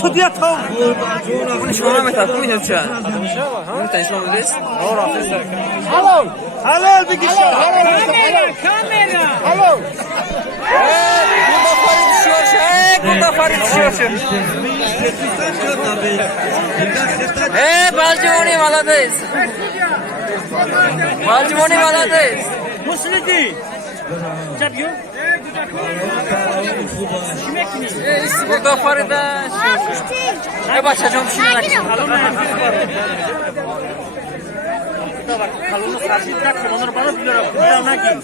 سودیا تو شما متفق می‌شید چه؟ می‌تونید شما بدید؟ حلال بگی شما Hallo! Gunda Farid Şoşu. Balcımoni maladayız. Balcımoni maladayız. Muslidi. Çapıyor. Gunda Farid'e Şoşu. Ne başlayacağım şimdi? Kalonu sarjit tak, onları bana biliyorum. Bana ki.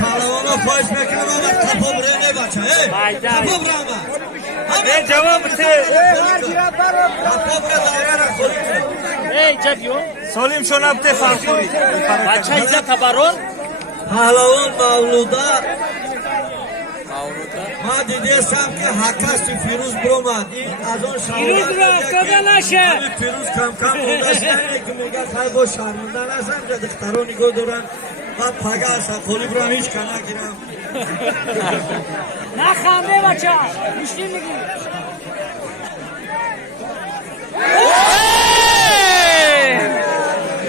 Paravana baş mekan ama kapı buraya ne baça? Kapı buraya mı? Ne cevap ise? Kapı buraya dayanak koyuyor. Ey çapıyor. Solim şonabte farkuri. Baça ise tabaron. Pahlavan Mavluda ما دیدم که حکاس فیروز برآمدی از اون فیروز رو افتاده نشه فیروز کم کم بودش نه که میگه خیلی با شرمنده نشم که دختران نگاه دارن من پگاش خالی برام هیچ کنه گیرم نه خنده بچه مشتی میگی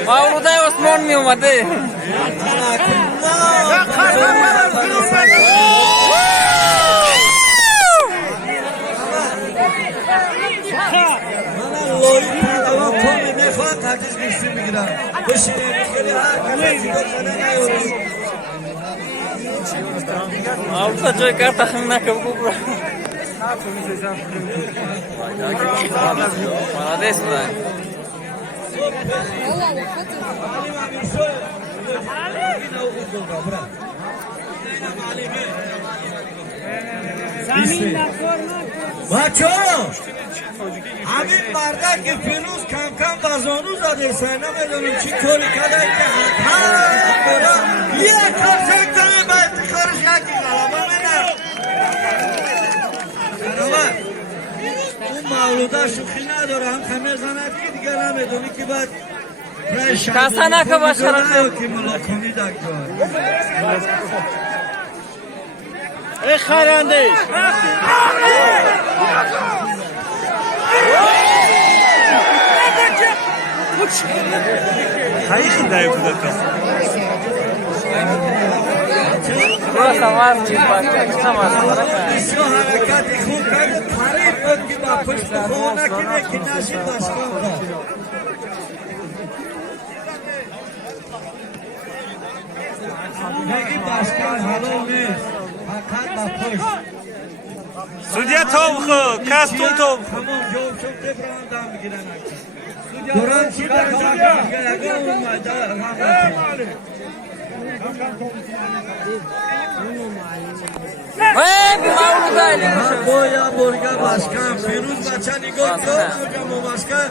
Mavluda Osman mi اومده؟ تاکیز بیشتر میگیرم بشینید خیلی هر کسی بکنه نیاری Mavluda جای کار تخمین نکرد بگو مالادیس بودن بچه همین مرده که فیروز کم کم بزانو زده سه نمیدونم چی کاری کده که یه کار سکتره با افتخارش یکی غلبه منه برابر اون مولوده شوخی نداره هم خمه زند که دیگه نمیدونی که باید کسانه که باشه که ملاکنی دکتر ای خرنده خیلی دایو بوده درست آواز چیز باشه چیز آواز بسیار حرکت خوب کرد خرید بود که با پشت بخواه نکنه که نشید باشکان داد نگی باشکان حلال نیست فقط با پشت سودیا توم خو کستون توم تمام جواب شد تبران دام بگیرن دوران چی در کار میگه اگه اون مایده بایا برگا باشکن فیروز بچه نگاه کن اونجا مباشکن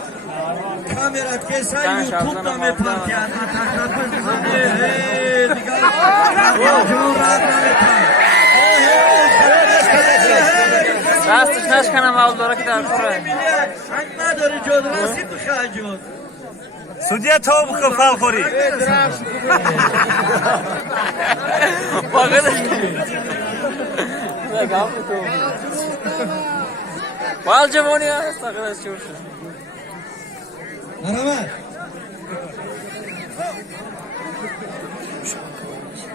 کامرا کسا یوتیوب نامه پرتیان اتاکت بزنه دیگر جون راد نامه پرتیان راستش نشکنم مولدارا که در خوره انگ نداری جود راستی بخواه جود سودیا توم خو فال خوری باقیدش نگاه تو بالجمونی هست تقیدش چور شد مرحبت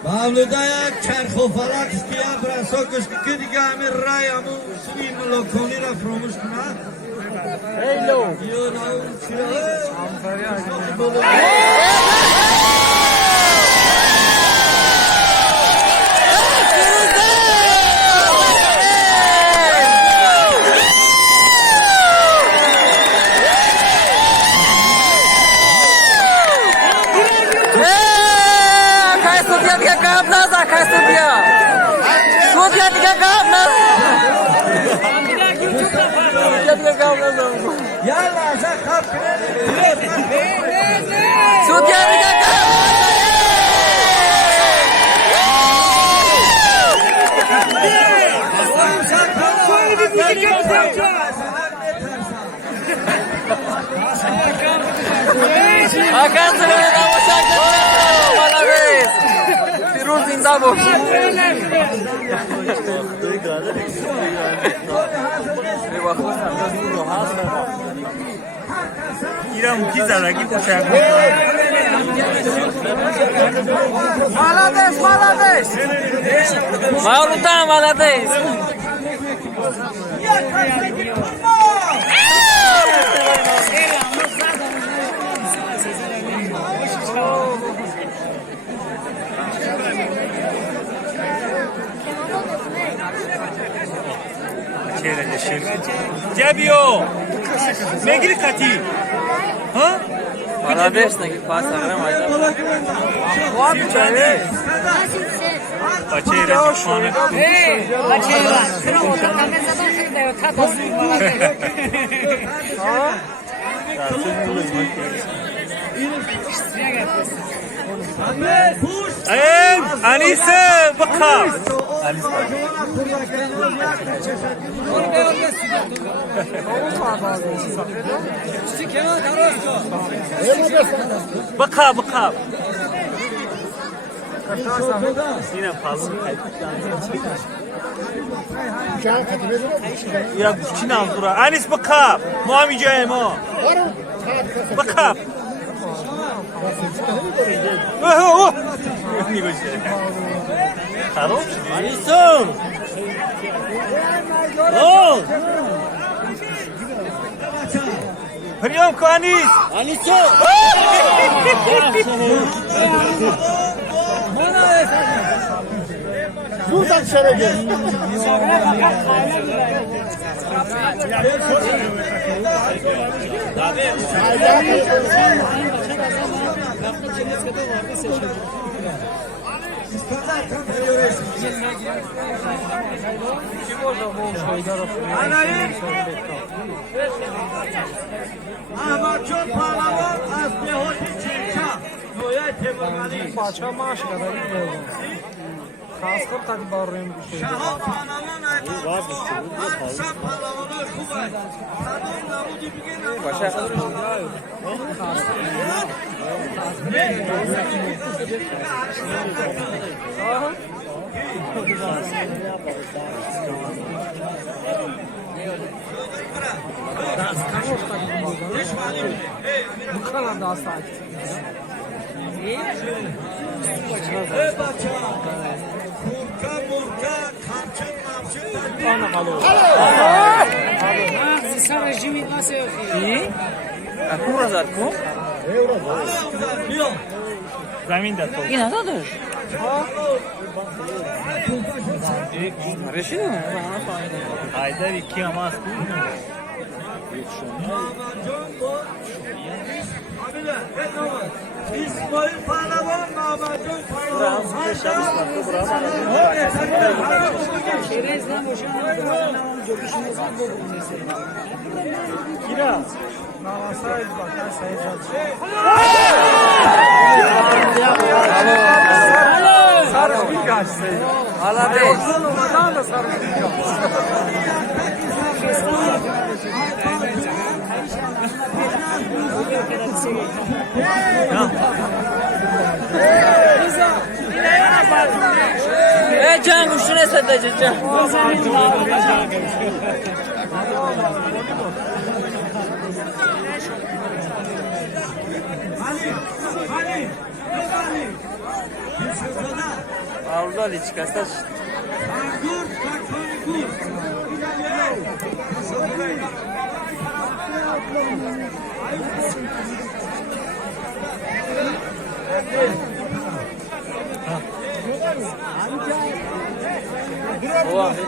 مولوده یک چرخ و فلک که یا برسا کشتی که دیگه همین رای همون سوی ملاکانی را فراموش کنه ایلو یا نه اون Yalla aşağı kap Palavronu zindab olsun. Bir bakırsan. İran pizza gibi koşar. Молодец, молодец. Мавлудан, молодец. Jabio. Megri kati. Ha? Молодец, таки пас аграм айда. Вот чане. Paçayla düşmanı. Anise bakam. Bakam. Yine fazla ya Çin aldıra. Anis bakam. Muami Cemo. Bakam. Oh. Ne güzel. Хорош. Анисом. О! Приемку Анис. Анисом. Buradan dışarı gel. Ahmetcan Palavan az Behoti Çinça. Noya Tebrani. Paça maaş kadar iyi oldu. Kaskır tadı bağırıyorum bir şey. Şahap Palavan ayman. Şahap Palavan'a Kubay. Sadon Davudi Bigin. Başa. Bu kadar daha sakin. Murka, kamçın. Ana kalıyor. İyi. Aku razatku. Zamin de top. İyi nasıl dur? Reşit mi? Haydar 2 ama İsmail Palavan, Ahmetcan Palavan. Kira. Navasayız bakar sayacağız. Sarı bir kaçtı. Молодец. Oradan da sarı bir kaçtı. Can kuşuna satacak can. Avruda liçkasta.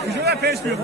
Güzel peşmiyor.